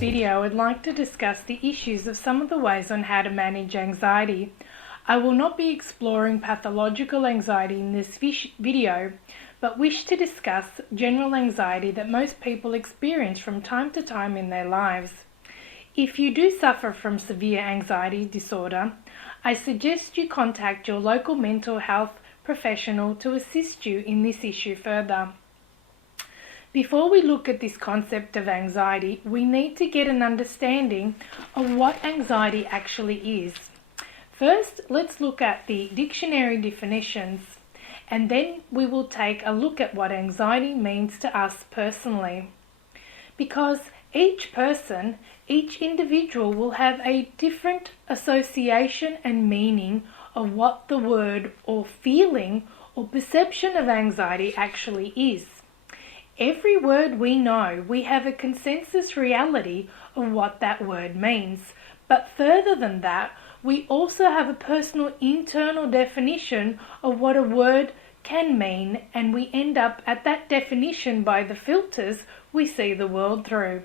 video, I'd like to discuss the issues of some of the ways on how to manage anxiety. I will not be exploring pathological anxiety in this video, but wish to discuss general anxiety that most people experience from time to time in their lives. If you do suffer from severe anxiety disorder, I suggest you contact your local mental health professional to assist you in this issue further. Before we look at this concept of anxiety, we need to get an understanding of what anxiety actually is. First, let's look at the dictionary definitions, and then we will take a look at what anxiety means to us personally. Because each person, each individual will have a different association and meaning of what the word or feeling or perception of anxiety actually is. Every word we know, we have a consensus reality of what that word means. But further than that, we also have a personal internal definition of what a word can mean, and we end up at that definition by the filters we see the world through.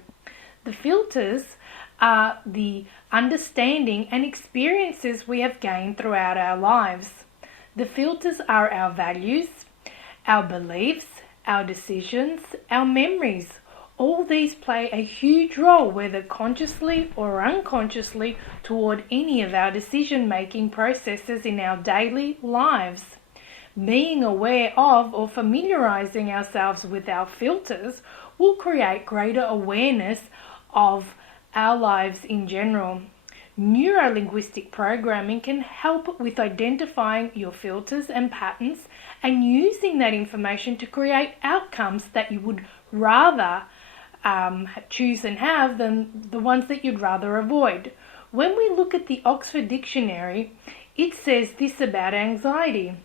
The filters are the understanding and experiences we have gained throughout our lives. The filters are our values, our beliefs, our decisions, our memories. All these play a huge role, whether consciously or unconsciously, toward any of our decision-making processes in our daily lives. Being aware of or familiarizing ourselves with our filters will create greater awareness of our lives in general. Neuro-linguistic programming can help with identifying your filters and patterns and using that information to create outcomes that you would rather choose and have than the ones that you'd rather avoid. When we look at the Oxford Dictionary, it says this about anxiety: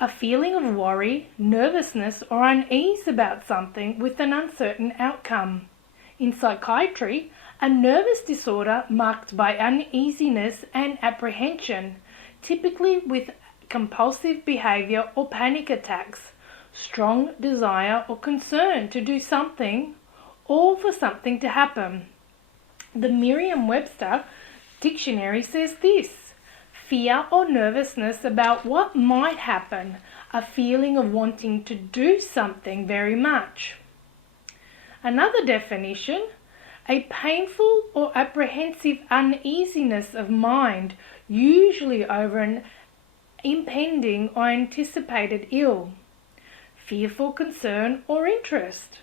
a feeling of worry, nervousness, or unease about something with an uncertain outcome. In psychiatry, a nervous disorder marked by uneasiness and apprehension, typically with compulsive behaviour or panic attacks, strong desire or concern to do something or for something to happen. The Merriam-Webster dictionary says this: fear or nervousness about what might happen, a feeling of wanting to do something very much. Another definition: a painful or apprehensive uneasiness of mind, usually over an impending or anticipated ill. Fearful concern or interest.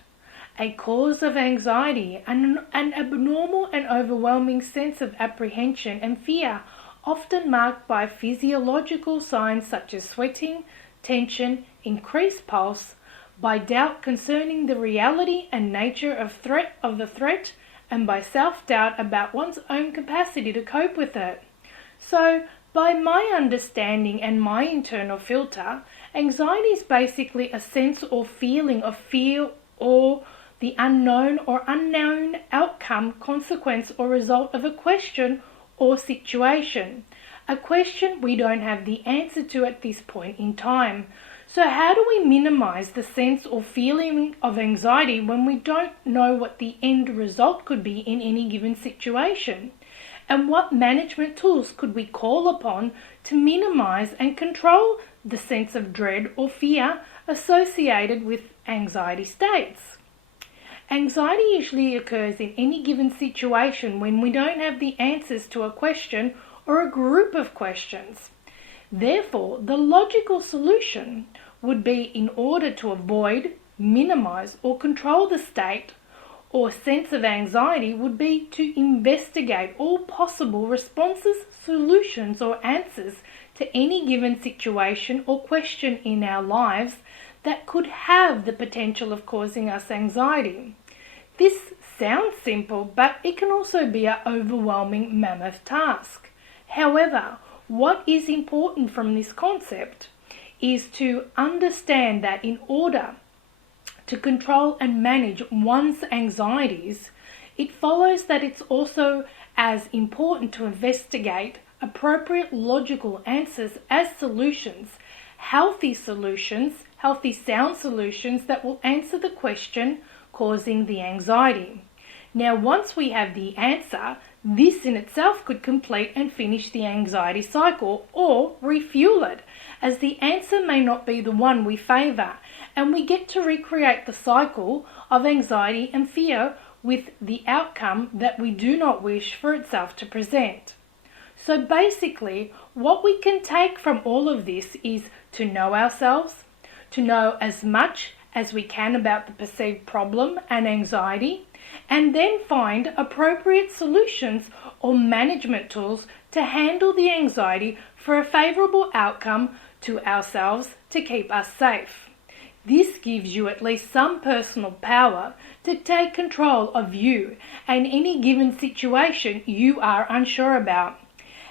A cause of anxiety, an abnormal and overwhelming sense of apprehension and fear, often marked by physiological signs such as sweating, tension, increased pulse, by doubt concerning the reality and nature of the threat, and by self-doubt about one's own capacity to cope with it. So, by my understanding and my internal filter, anxiety is basically a sense or feeling of fear or the unknown or unknown outcome, consequence, or result of a question or situation. A question we don't have the answer to at this point in time. So how do we minimize the sense or feeling of anxiety when we don't know what the end result could be in any given situation? And what management tools could we call upon to minimize and control the sense of dread or fear associated with anxiety states? Anxiety usually occurs in any given situation when we don't have the answers to a question or a group of questions. Therefore, the logical solution would be, in order to avoid, minimize, or control the state or sense of anxiety, would be to investigate all possible responses, solutions, or answers to any given situation or question in our lives that could have the potential of causing us anxiety. This sounds simple, but it can also be an overwhelming mammoth task. However, what is important from this concept is to understand that in order to control and manage one's anxieties, it follows that it's also as important to investigate appropriate logical answers as solutions, healthy sound solutions that will answer the question causing the anxiety. Now, once we have the answer, this in itself could complete and finish the anxiety cycle or refuel it, as the answer may not be the one we favour, and we get to recreate the cycle of anxiety and fear with the outcome that we do not wish for itself to present. So basically, what we can take from all of this is to know ourselves, to know as much as we can about the perceived problem and anxiety, and then find appropriate solutions or management tools to handle the anxiety for a favourable outcome to ourselves to keep us safe. This gives you at least some personal power to take control of you and any given situation you are unsure about.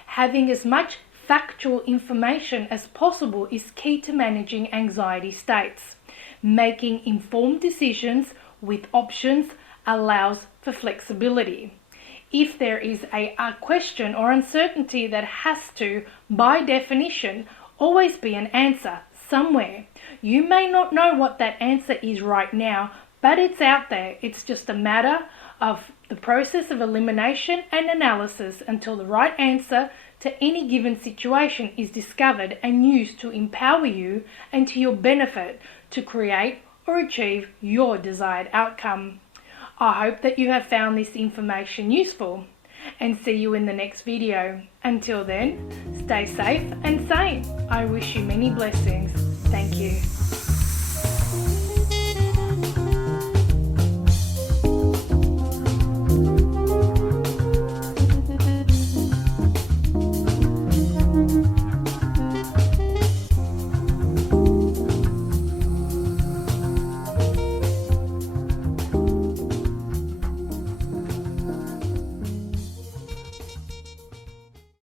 Having as much factual information as possible is key to managing anxiety states. Making informed decisions with options allows for flexibility. If there is a question or uncertainty that has to, by definition, always be an answer somewhere. You may not know what that answer is right now, but it's out there. It's just a matter of the process of elimination and analysis until the right answer to any given situation is discovered and used to empower you and to your benefit to create or achieve your desired outcome. I hope that you have found this information useful, and see you in the next video. Until then, stay safe and sane. I wish you many blessings. Thank you.